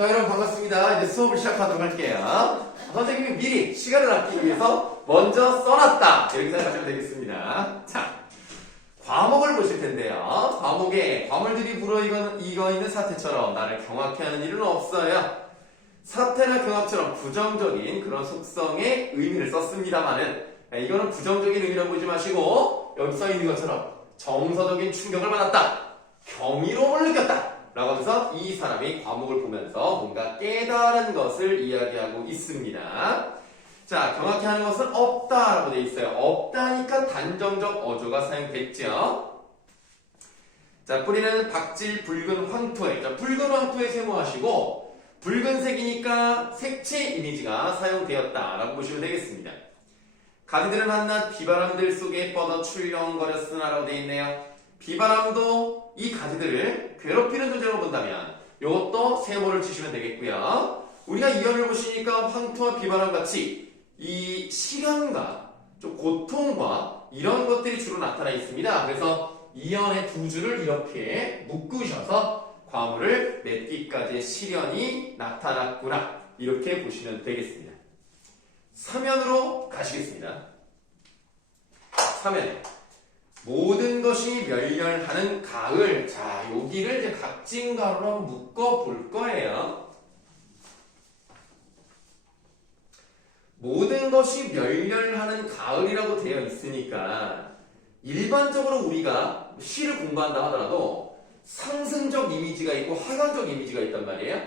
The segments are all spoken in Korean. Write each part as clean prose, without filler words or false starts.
자, 여러분 반갑습니다. 이제 수업을 시작하도록 할게요. 선생님이 미리 시간을 아끼기 위해서 먼저 써놨다. 이렇게 생각하시면 되겠습니다. 자, 과목을 보실 텐데요. 과목에 과물들이 불어익어 있는 사태처럼 나를 경악해 하는 일은 없어요. 사태나 경악처럼 부정적인 그런 속성의 의미를 썼습니다만은 이거는 부정적인 의미라고 보지 마시고 여기 써 있는 것처럼 정서적인 충격을 받았다. 경이로움을 느꼈다. 라고 하면서 이 사람이 과목을 보면서 뭔가 깨달은 것을 이야기하고 있습니다. 자, 경악해 하는 것은 없다 라고 되어 있어요. 없다니까 단정적 어조가 사용됐죠. 자, 뿌리는 박질 붉은 황토에. 자, 붉은 황토에 세모하시고 붉은색이니까 색채 이미지가 사용되었다 라고 보시면 되겠습니다. 가지들은 한낱 비바람들 속에 뻗어 출렁거렸으나 라고 되어 있네요. 비바람도 이 가지들을 괴롭히는 존재로 본다면 이것도 세모를 치시면 되겠고요. 우리가 이연을 보시니까 황토와 비바람 같이 이 시련과 좀 고통과 이런 것들이 주로 나타나 있습니다. 그래서 이연의 두 줄을 이렇게 묶으셔서 과물을 맺기까지의 시련이 나타났구나 이렇게 보시면 되겠습니다. 사면으로 가시겠습니다. 사면 모든 것이 멸렬하는 가을. 자, 여기를 이제 각진가로로 한번 묶어 볼 거예요. 모든 것이 멸렬하는 가을이라고 되어 있으니까 일반적으로 우리가 시를 공부한다 하더라도 상승적 이미지가 있고 하강적 이미지가 있단 말이에요.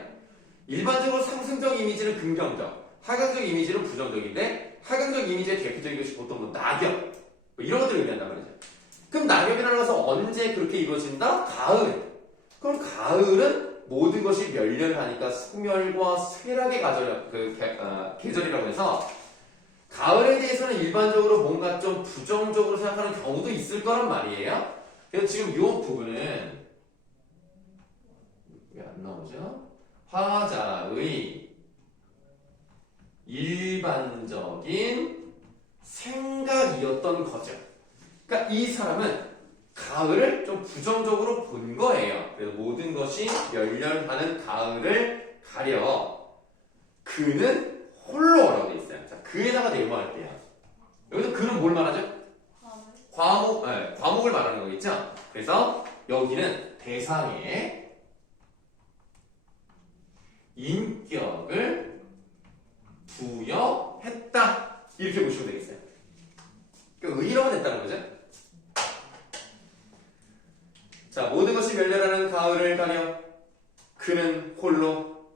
일반적으로 상승적 이미지는 긍정적, 하강적 이미지는 부정적인데 하강적 이미지의 대표적인 것이 보통 뭐 낙엽 뭐 이런 것들을 의미한단 말이죠. 그럼 낙엽이라는 것은 언제 그렇게 이루어진다? 가을. 그럼 가을은 모든 것이 멸렬하니까 소멸과 쇠락의 계절이라고 해서 가을에 대해서는 일반적으로 뭔가 좀 부정적으로 생각하는 경우도 있을 거란 말이에요. 그래서 지금 이 부분은 왜 안 나오죠? 화자의 일반적인 생각이었던 거죠. 그러니까 이 사람은 가을을 좀 부정적으로 본 거예요. 그래서 모든 것이 멸렬하는 가을을 가려 그는 홀로라고 되어 있어요. 자, 그에다가 내용을 할게요. 여기서 그는 뭘 말하죠? 과목을 말하는 거겠죠? 그래서 여기는 대상의 인격을 부여했다. 이렇게 보시면 되겠어요. 그러니까 의의로가 됐다는 거죠. 자, 모든 것이 멸렬하는 가을을 가려 그는 홀로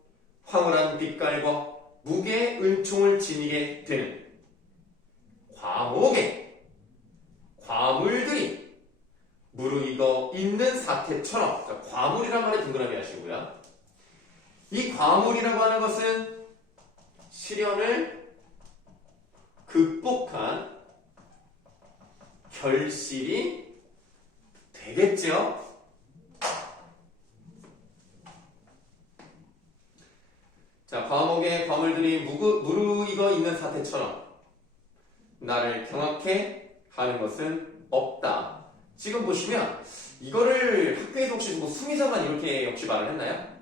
황홀한 빛깔과 무게의 은총을 지니게 되는 과목의 과물들이 무르익어 있는 사태처럼. 자, 과물이란 말에 동그라미 하시고요. 이 과물이라고 하는 것은 시련을 극복한 결실이 되겠죠. 자, 과목의 과물들이 무르익어 있는 사태처럼 나를 경악해 하는 것은 없다. 지금 보시면 이거를 학교에서 혹시 뭐 수미상관 이렇게 혹시 말을 했나요?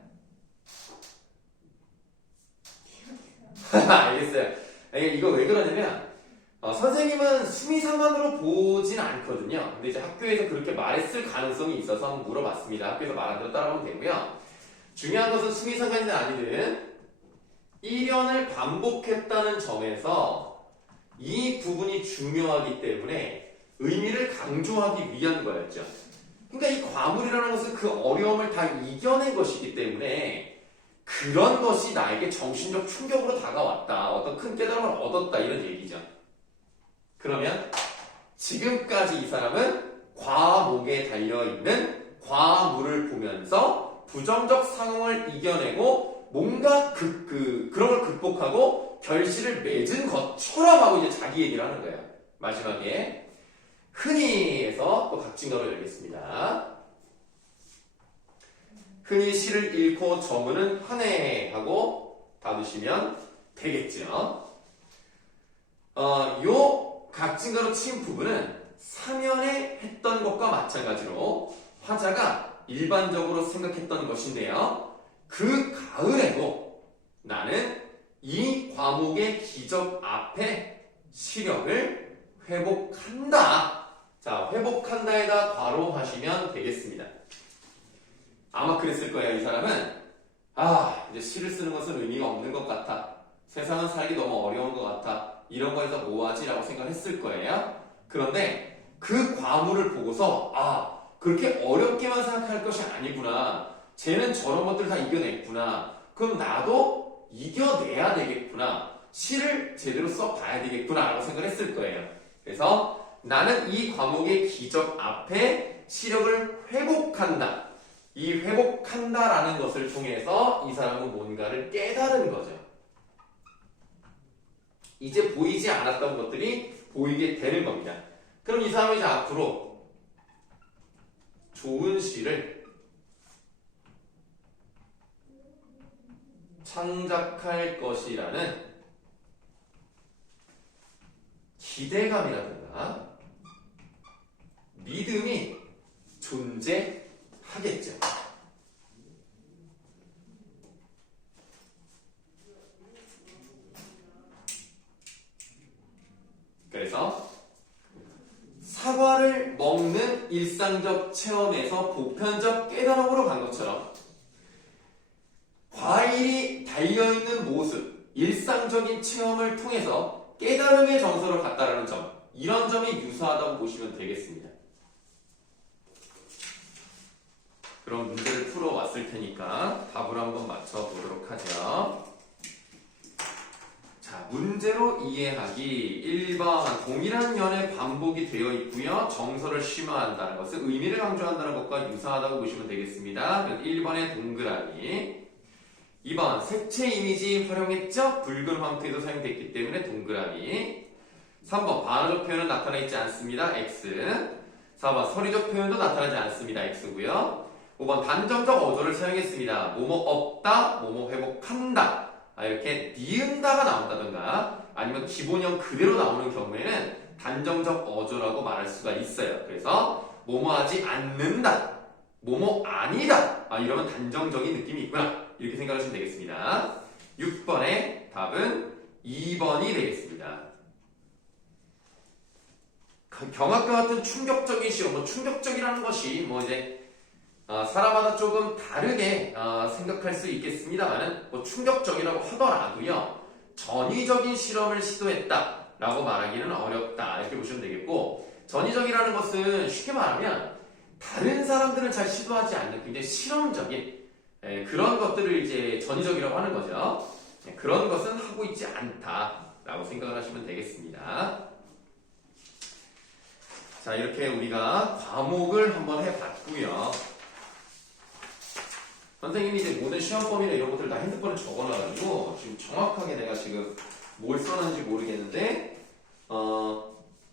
알겠어요. 이거 왜 그러냐면 선생님은 수미상관으로 보진 않거든요. 근데 이제 학교에서 그렇게 말했을 가능성이 있어서 한번 물어봤습니다. 학교에서 말한 대로 따라가면 되고요. 중요한 것은 수미상관이든 아니든 1연을 반복했다는 점에서 이 부분이 중요하기 때문에 의미를 강조하기 위한 거였죠. 그러니까 이 과물이라는 것은 그 어려움을 다 이겨낸 것이기 때문에 그런 것이 나에게 정신적 충격으로 다가왔다. 어떤 큰 깨달음을 얻었다. 이런 얘기죠. 그러면 지금까지 이 사람은 과목에 달려있는 과물을 보면서 부정적 상황을 이겨내고 뭔가 그런 걸 극복하고 결실을 맺은 것처럼 하고 이제 자기 얘기를 하는 거예요. 마지막에 흔히에서 또 각진가로 열겠습니다. 흔히 시를 잃고 저무는 환해하고 닫으시면 되겠죠. 요 각진가로 치인 부분은 사면에 했던 것과 마찬가지로 화자가 일반적으로 생각했던 것인데요. 그 가을에도 나는 이 과목의 기적 앞에 시력을 회복한다. 자, 회복한다에다 괄호하시면 되겠습니다. 아마 그랬을 거예요. 이 사람은 이제 시를 쓰는 것은 의미가 없는 것 같아. 세상은 살기 너무 어려운 것 같아. 이런 거에서 뭐하지? 라고 생각했을 거예요. 그런데 그 과물을 보고서 그렇게 어렵게만 생각할 것이 아니구나. 쟤는 저런 것들 다 이겨냈구나. 그럼 나도 이겨내야 되겠구나. 시를 제대로 써봐야 되겠구나 라고 생각을 했을 거예요. 그래서 나는 이 과목의 기적 앞에 시력을 회복한다. 이 회복한다라는 것을 통해서 이 사람은 뭔가를 깨달은 거죠. 이제 보이지 않았던 것들이 보이게 되는 겁니다. 그럼 이 사람은 이제 앞으로 좋은 시를 창작할 것이라는 기대감이라든가 믿음이 존재하겠죠. 그래서 사과를 먹는 일상적 체험에서 보편적 깨달음으로 간 것처럼 과일이 달려있는 모습, 일상적인 체험을 통해서 깨달음의 정서로 갔다라는 점, 이런 점이 유사하다고 보시면 되겠습니다. 그럼 문제를 풀어왔을 테니까 답을 한번 맞춰보도록 하죠. 자, 문제로 이해하기 1번 동일한 연의 반복이 되어 있고요. 정서를 심화한다는 것은 의미를 강조한다는 것과 유사하다고 보시면 되겠습니다. 1번의 동그라미 2번 색채 이미지 활용했죠? 붉은 황토에도 사용됐기 때문에 동그라미 3번 반어적 표현은 나타나 있지 않습니다. X 4번 서리적 표현도 나타나지 않습니다. X고요. 5번 단정적 어조를 사용했습니다. 뭐뭐 없다, 뭐뭐 회복한다. 이렇게 니은다가 나온다든가 아니면 기본형 그대로 나오는 경우에는 단정적 어조라고 말할 수가 있어요. 그래서 뭐뭐 하지 않는다, 뭐뭐 아니다. 이러면 단정적인 느낌이 있구나. 이렇게 생각하시면 되겠습니다. 6번의 답은 2번이 되겠습니다. 경악과 같은 충격적인 시험, 충격적이라는 것이 이제 사람마다 조금 다르게 생각할 수 있겠습니다만은 충격적이라고 하더라도요. 전위적인 실험을 시도했다 라고 말하기는 어렵다 이렇게 보시면 되겠고, 전위적이라는 것은 쉽게 말하면 다른 사람들은 잘 시도하지 않는 굉장히 실험적인 그런 것들을 이제 전위적이라고 하는 거죠. 그런 것은 하고 있지 않다 라고 생각을 하시면 되겠습니다. 자, 이렇게 우리가 과목을 한번 해봤고요. 선생님이 이제 모든 시험범위나 이런 것들 다 핸드폰에 적어놔가지고 지금 정확하게 내가 지금 뭘 써놨는지 모르겠는데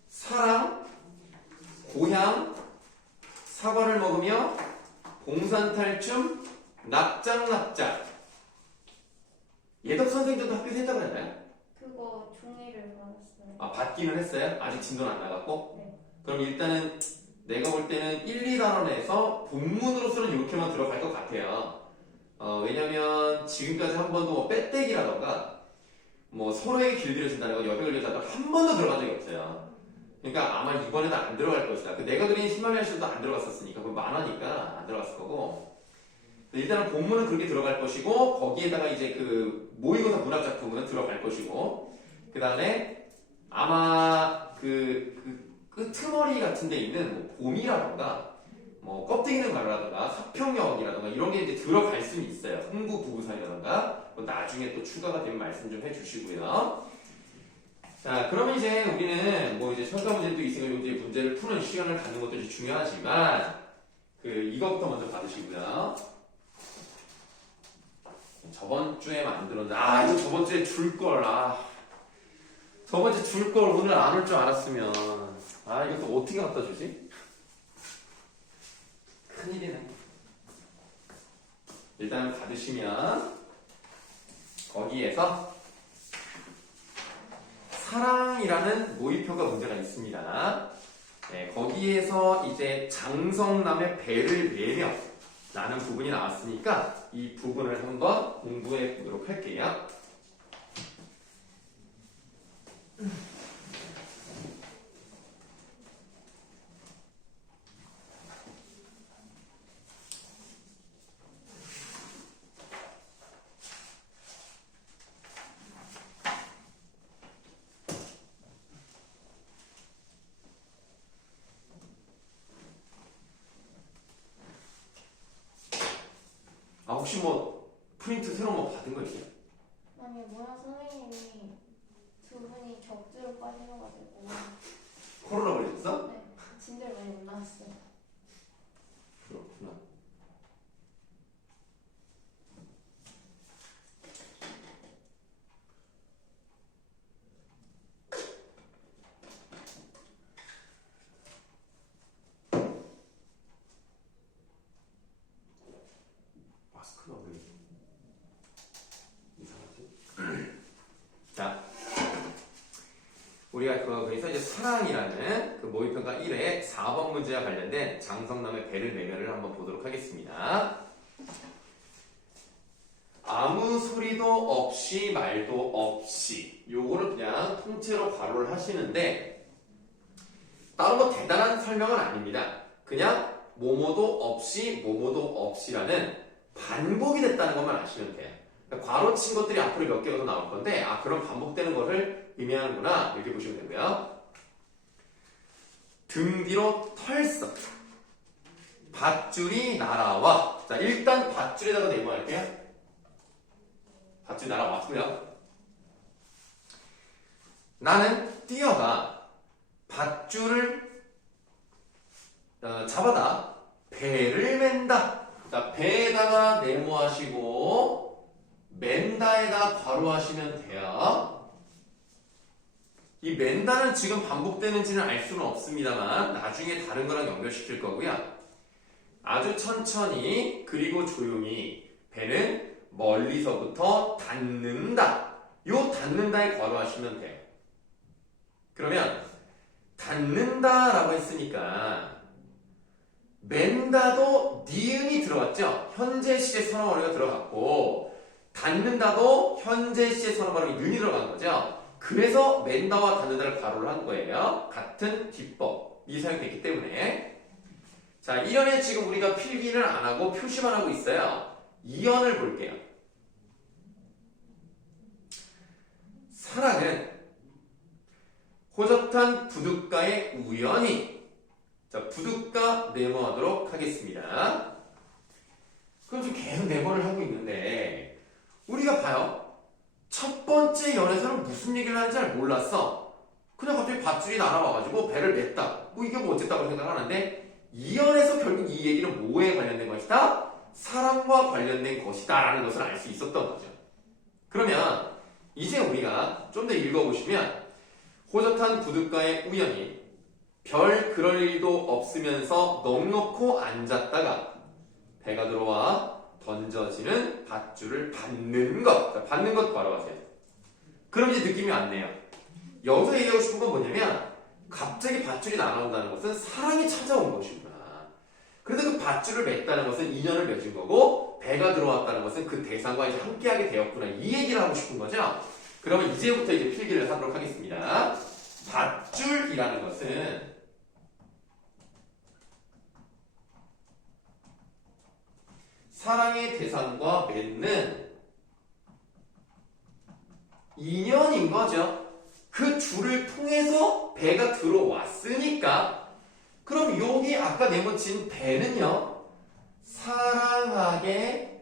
사랑, 고향, 사과를 먹으며, 봉산탈춤, 납작납작. 예덕 선생님들도 학교에서 했다고 했나요? 그거 종이를 받았어요. 받기는 했어요? 아직 진도는 안 나갔고? 네. 그럼 일단은 내가 볼 때는 1, 2단원에서 본문으로서는 이렇게만 들어갈 것 같아요. 왜냐면 지금까지 한 번도 빼떼기라던가 서로에게 길들여진다는 거, 여백을 여자도 한 번도 들어간 적이 없어요. 그러니까 아마 이번에도 안 들어갈 것이다. 내가 그린 10만원 시도 안 들어갔었으니까 그건 만화니까 안 들어갔을 거고, 일단은 본문은 그렇게 들어갈 것이고, 거기에다가 이제 그 모의고사 문학작품은 들어갈 것이고, 그 다음에 아마 끄트머리 같은 데 있는 봄이라던가 껍데기는 가루라던가 서평역이라던가 이런 게 이제 들어갈 수는 있어요. 흥부 부부사이라던가 나중에 또 추가가 되면 말씀 좀 해주시고요. 자, 그러면 이제 우리는 이제 평가 문제도 있으니까 이제 문제를 푸는 시간을 갖는 것도 이제 중요하지만 이것부터 먼저 받으시고요. 저번 주에 만들었는데 이거 저번 주에 줄걸. 저번 주에 줄걸 오늘 안 올 줄 알았으면 이것도 어떻게 갖다 주지? 큰일이네. 일단 받으시면 거기에서 사랑이라는 모의표가 문제가 있습니다. 거기에서 이제 장성남의 배를 매며 라는 부분이 나왔으니까 이 부분을 한번 공부해 보도록 할게요. 아, 혹시 뭐 프린트 새로 뭐 받은 거 있어요? 아니 문화 선생님이 두 분이 격주로 빠지셔가지고 코로나 걸렸어? 네 진들 많이 못 나왔어요. 그렇구나. 마스크가 왜 이상하지? 자, 우리가 거기서 이제 사랑이라는 그 모의평가 1회 4번 문제와 관련된 장성남의 배를 매매를 한번 보도록 하겠습니다. 아무 소리도 없이 말도 없이 요거를 그냥 통째로 괄호를 하시는데 따로 뭐 대단한 설명은 아닙니다. 그냥 뭐뭐도 없이 뭐뭐도 없이라는 반복이 됐다는 것만 아시면 돼요. 그러니까 괄호 친 것들이 앞으로 몇 개가 더 나올 건데 아 그럼 반복되는 거를 의미하는구나 이렇게 보시면 되고요. 등 뒤로 털썩 밧줄이 날아와. 자 일단 밧줄에다가 네모할게요. 밧줄이 날아왔고요. 나는 뛰어가 밧줄을 잡아다 배를 맨다. 자 배에다가 네모하시고 맨다에다 괄호하시면 돼요. 이 맨다는 지금 반복되는지는 알 수는 없습니다만 나중에 다른 거랑 연결시킬 거고요. 아주 천천히 그리고 조용히 배는 멀리서부터 닿는다. 요 닿는다에 괄호하시면 돼요. 그러면 닿는다라고 했으니까 맨다도 니은이 들어갔죠. 현재 시제 선어머리가 들어갔고 닿는다도 현재 시제 선어머리 는이 들어간 거죠. 그래서 맨다와 닿는다를 괄호를 한 거예요. 같은 기법이 사용됐기 때문에. 자, 1연에 지금 우리가 필기를 안 하고 표시만 하고 있어요. 2연을 볼게요. 사랑은 호젓한 부둣가에 우연히. 자, 부둣가 네모하도록 하겠습니다. 그럼 지금 계속 네모를 하고 있는데 우리가 봐요. 첫 번째 연에서는 무슨 얘기를 하는지 잘 몰랐어. 그냥 갑자기 밧줄이 날아와가지고 배를 맸다. 뭐 이게 뭐 어쨌다고 생각하는데 2연에서 결국 이 얘기는 뭐에 관련된 것이다? 사랑과 관련된 것이다 라는 것을 알 수 있었던 거죠. 그러면 이제 우리가 좀 더 읽어보시면 호젓한 부둣가에 우연히 별 그럴 일도 없으면서 넋놓고 앉았다가 배가 들어와 던져지는 밧줄을 받는 것. 자, 받는 것 바라보세요. 그럼 이제 느낌이 왔네요. 여기서 얘기하고 싶은 건 뭐냐면 갑자기 밧줄이 날아온다는 것은 사랑이 찾아온 것이구나. 그래서 그 밧줄을 맸다는 것은 인연을 맺은 거고 배가 들어왔다는 것은 그 대상과 이제 함께하게 되었구나. 이 얘기를 하고 싶은 거죠. 그러면 이제부터 이제 필기를 하도록 하겠습니다. 밧줄이라는 것은 사랑의 대상과 맺는 인연인 거죠. 그 줄을 통해서 배가 들어왔으니까 그럼 여기 아까 네모친 배는요 사랑하게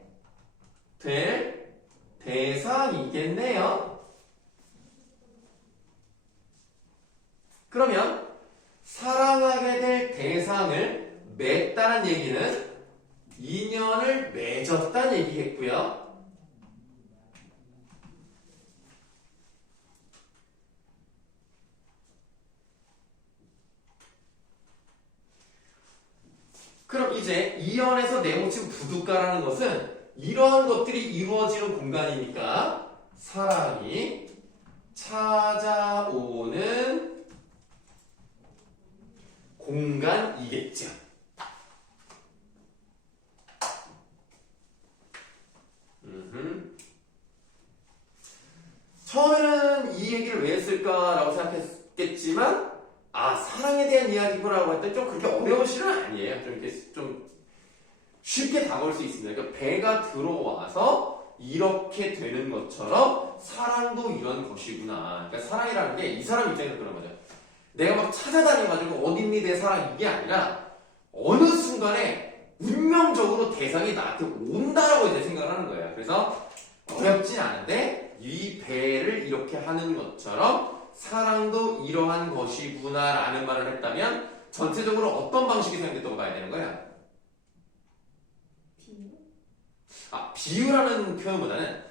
될 대상이겠네요. 그러면 사랑하게 될 대상을 맺다는 얘기는 인연을 맺었다는 얘기겠고요. 그럼 이제 이연에서 네모친 부둣가라는 것은 이러한 것들이 이루어지는 공간이니까 사랑이 찾아오는 공간이겠죠. 있을까라고 생각했겠지만 사랑에 대한 이야기구나라고 했더니 좀 그렇게 어려운 시는 아니에요. 좀 이렇게 좀 쉽게 다가올 수 있습니다. 그러니까 배가 들어와서 이렇게 되는 것처럼 사랑도 이런 것이구나. 그러니까 사랑이라는 게 이 사람 입장에서 그런 거죠. 내가 막 찾아다녀가지고 어딨니 내 사랑 이게 아니라 어느 순간에 운명적으로 대상이 나한테 온다라고 이제 생각을 하는 거예요. 그래서 어렵진 않은데 이 배를 이렇게 하는 것처럼 사랑도 이러한 것이구나라는 말을 했다면 전체적으로 어떤 방식이 사용됐다고 봐야 되는 거야? 비유? 비유라는 표현보다는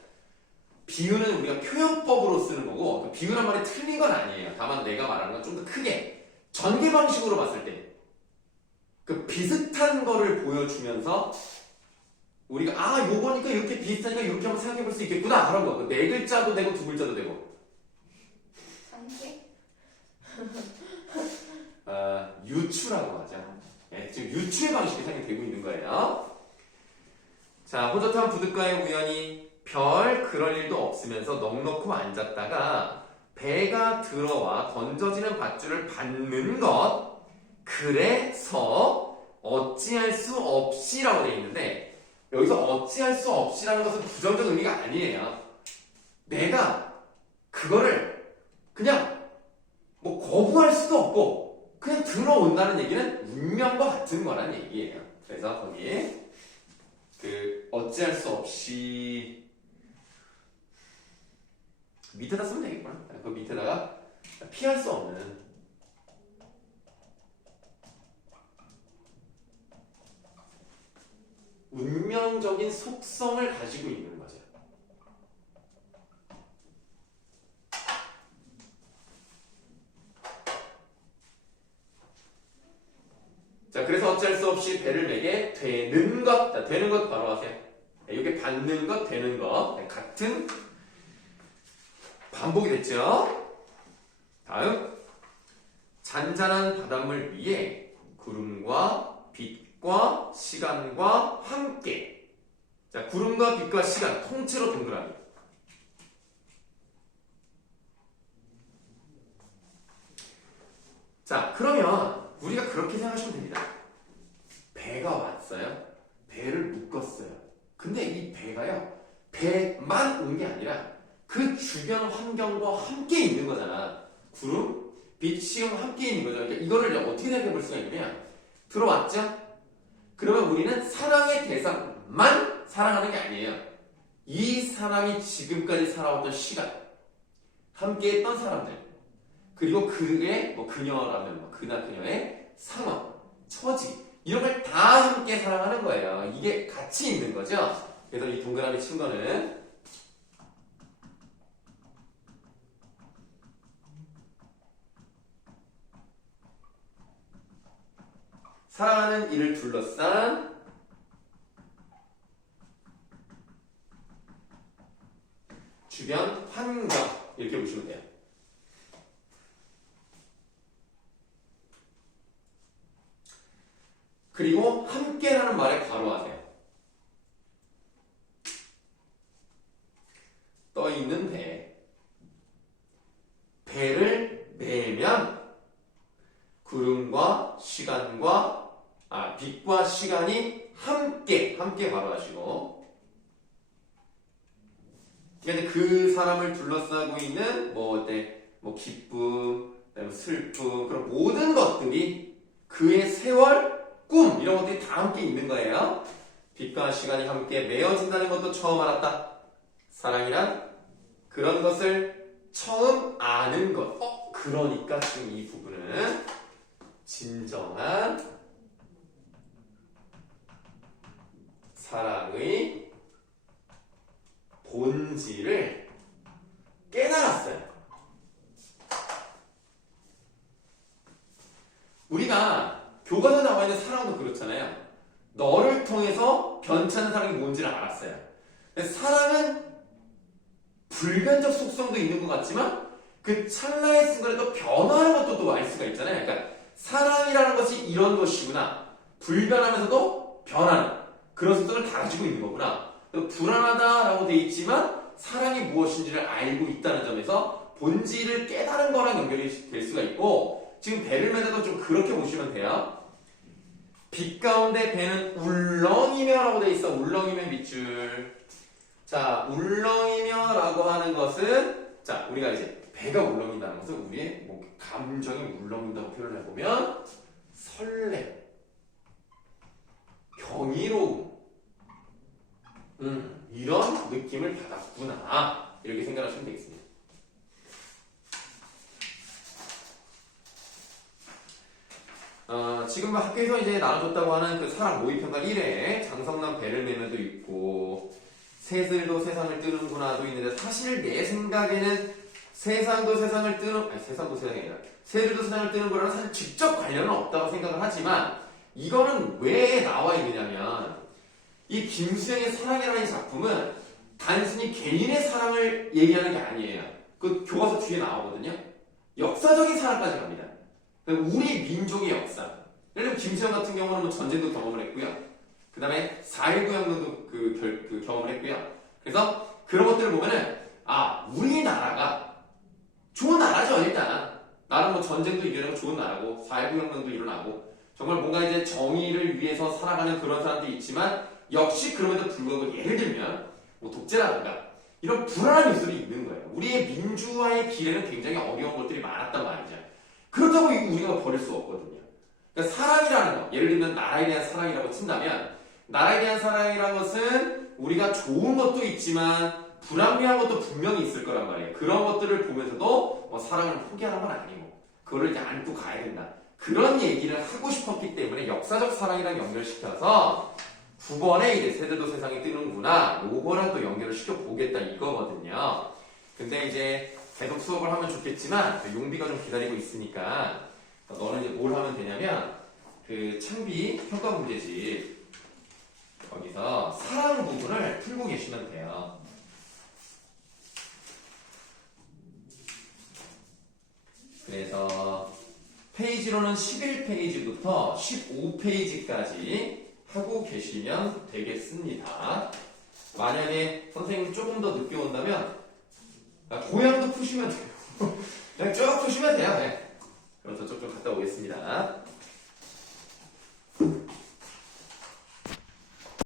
비유는 우리가 표현법으로 쓰는 거고 그 비유란 말이 틀린 건 아니에요. 다만 내가 말하는 건 좀 더 크게 전개 방식으로 봤을 때 그 비슷한 거를 보여주면서 우리가 요거니까 이렇게 비슷하니까 이렇게 한번 생각해 볼 수 있겠구나 그런 거. 네 글자도 되고 두 글자도 되고. 관계? 유추라고 하죠. 네, 지금 유추의 방식이 사용이 되고 있는 거예요. 자, 호젓한 부둣가에 우연히 그럴 일도 없으면서 넉넉히 앉았다가 배가 들어와 던져지는 밧줄을 받는 것. 그래서 어찌할 수 없이라고 되어 있는데 여기서 어찌할 수 없이라는 것은 부정적 의미가 아니에요. 내가 그거를 그냥 거부할 수도 없고 그냥 들어온다는 얘기는 운명과 같은 거란 얘기예요. 그래서 거기 어찌할 수 없이 밑에다 쓰면 되겠구나. 그 밑에다가 피할 수 없는 운명적인 속성을 가지고 있는 거죠. 자, 그래서 어쩔 수 없이 배를 매게 되는 것. 자, 되는 것 바로 하세요. 이게 받는 것, 되는 것. 같은 반복이 됐죠? 다음. 잔잔한 바닷물 위에 구름과 빛과 시간과 함께. 자, 구름과 빛과 시간, 통째로 동그라미. 자, 그러면 우리가 그렇게 생각하시면 됩니다. 배가 왔어요. 배를 묶었어요. 근데 이 배가요, 배만 온 게 아니라 그 주변 환경과 함께 있는 거잖아. 구름, 빛, 시간 함께 있는 거죠. 그러니까 이거를 어떻게 생각해 볼 수가 있냐면 들어왔죠? 그러면 우리는 사랑의 대상만 사랑하는 게 아니에요. 이 사람이 지금까지 살아왔던 시간, 함께 했던 사람들, 그리고 그의 그녀라면 그나 그녀의 상황, 처지 이런 걸 다 함께 사랑하는 거예요. 이게 같이 있는 거죠. 그래서 이 동그라미 친 거는 사랑하는 이를 둘러싼 주변 환경 이렇게 보시면 돼요. 그리고 함께라는 말에 괄호하세요. 떠있는 배를 매면 구름과 시간과 빛과 시간이 함께 괄호하시고 그러니까 그 사람을 둘러싸고 있는 기쁨, 슬픔 그런 모든 것들이 그의 세월, 꿈 이런 것들이 다 함께 있는 거예요. 빛과 시간이 함께 메어진다는 것도 처음 알았다. 사랑이란 그런 것을 처음 아는 것. 그러니까 지금 이 부분은 진정한 사랑의 본질을 깨달았어요. 우리가 교과서에 나와 있는 사랑도 그렇잖아요. 너를 통해서 변치하는 사랑이 뭔지를 알았어요. 사랑은 불변적 속성도 있는 것 같지만 그 찰나의 순간에 또 변화하는 것도 또 알 수가 있잖아요. 그러니까 사랑이라는 것이 이런 것이구나. 불변하면서도 변하는 그런 속성을 다 가지고 있는 거구나. 불안하다라고 돼 있지만 사랑이 무엇인지를 알고 있다는 점에서 본질을 깨달은 거랑 연결이 될 수가 있고 지금 배를 매도 좀 그렇게 보시면 돼요. 빛 가운데 배는 울렁이며 라고 돼 있어. 울렁이며 밑줄. 자, 울렁이며 라고 하는 것은 자, 우리가 이제 배가 울렁인다는 것은 우리의 뭐 감정이 울렁인다고 표현을 해보면 설렘, 경이로움, 이런 느낌을 받았구나. 이렇게 생각하시면 되겠습니다. 지금 학교에서 이제 나눠줬다고 하는 그 사람 모의평가 1회 장성남 배를 매면도 있고 새들도 세상을 뜨는구나도 있는데 사실 내 생각에는 세상도 세상을 뜨는 아니 세상도 세상이 아니라 새들도 세상을 뜨는구나는 사실 직접 관련은 없다고 생각을 하지만 이거는 왜 나와 있느냐면 이 김수영의 사랑이라는 작품은 단순히 개인의 사랑을 얘기하는 게 아니에요. 그 교과서 뒤에 나오거든요. 역사적인 사랑까지 갑니다. 우리 민족의 역사. 예를 들면 김수영 같은 경우는 뭐 전쟁도 경험을 했고요. 그 다음에 4.19 혁명도 그 경험을 했고요. 그래서 그런 것들을 보면은 우리나라가 좋은 나라죠 일단. 나는 뭐 전쟁도 이겨내고 좋은 나라고 4.19 혁명도 일어나고 정말 뭔가 이제 정의를 위해서 살아가는 그런 사람들이 있지만 역시 그럼에도 불구하고 예를 들면 뭐 독재라든가 이런 불안한 요소들이 있는 거예요. 우리의 민주화의 길에는 굉장히 어려운 것들이 많았단 말이죠. 그렇다고 우리가 버릴 수 없거든요. 그러니까 사랑이라는 거, 예를 들면 나라에 대한 사랑이라고 친다면 나라에 대한 사랑이라는 것은 우리가 좋은 것도 있지만 불합리한 것도 분명히 있을 거란 말이에요. 그런 것들을 보면서도 사랑을 포기하는 건 아니고 그거를 이제 안고 가야 된다. 그런 얘기를 하고 싶었기 때문에 역사적 사랑이랑 연결시켜서 9번에 이제 새들도 세상이 뜨는구나 요거랑 또 연결을 시켜보겠다 이거거든요. 근데 이제 계속 수업을 하면 좋겠지만 용비가 좀 기다리고 있으니까 너는 이제 뭘 하면 되냐면 그 창비 평가 문제집 거기서 사랑 부분을 풀고 계시면 돼요. 그래서 페이지로는 11페이지부터 15페이지까지 하고 계시면 되겠습니다. 만약에 선생님이 조금 더 늦게 온다면 고향도 푸시면 돼요. 그냥 쭉 푸시면 돼요. 네. 그럼 저쪽 좀 갔다 오겠습니다.